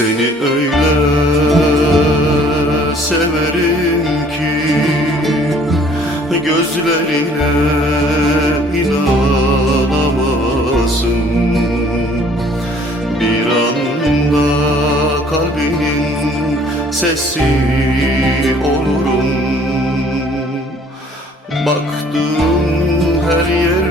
Seni öyle Gözlerine inanamazsın. Bir anda kalbinin sesi olurum. Baktığım her yerde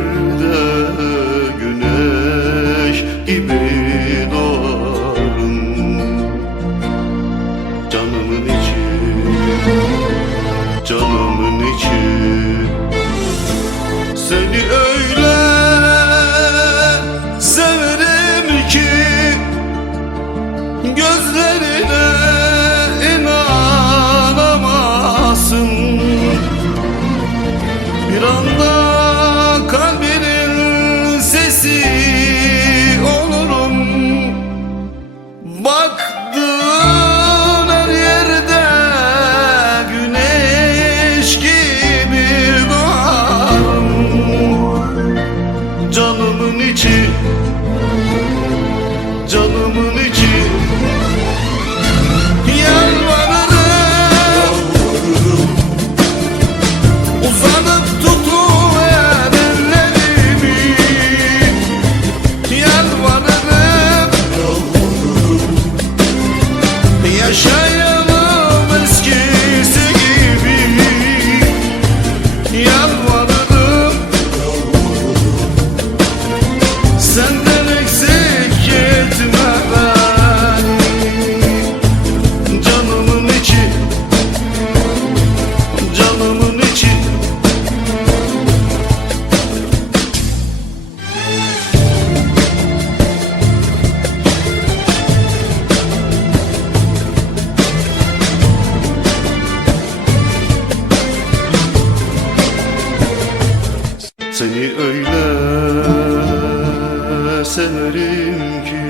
canımın içi. Seni öyle severim ki Gözlerine inanamazsın. Bir anda kalbinin sesi Canımın içi, canımın içi. Yalvarırım Seni öyle severim ki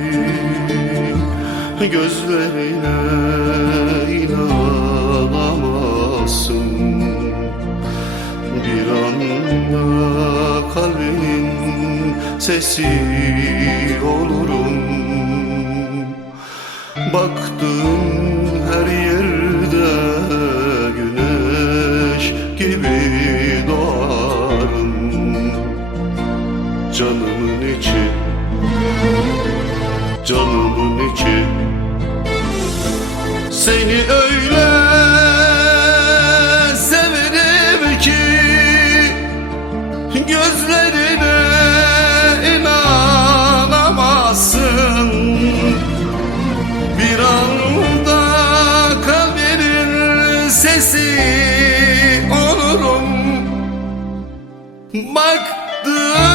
Gözlerine inanamazsın. Bir anda kalbinin sesi olurum. Baktım her yerde Canımın içi, canımın içi. Seni öyle severim ki Gözlerine inanamazsın. Bir anda kalbinin sesi olurum. Baktığım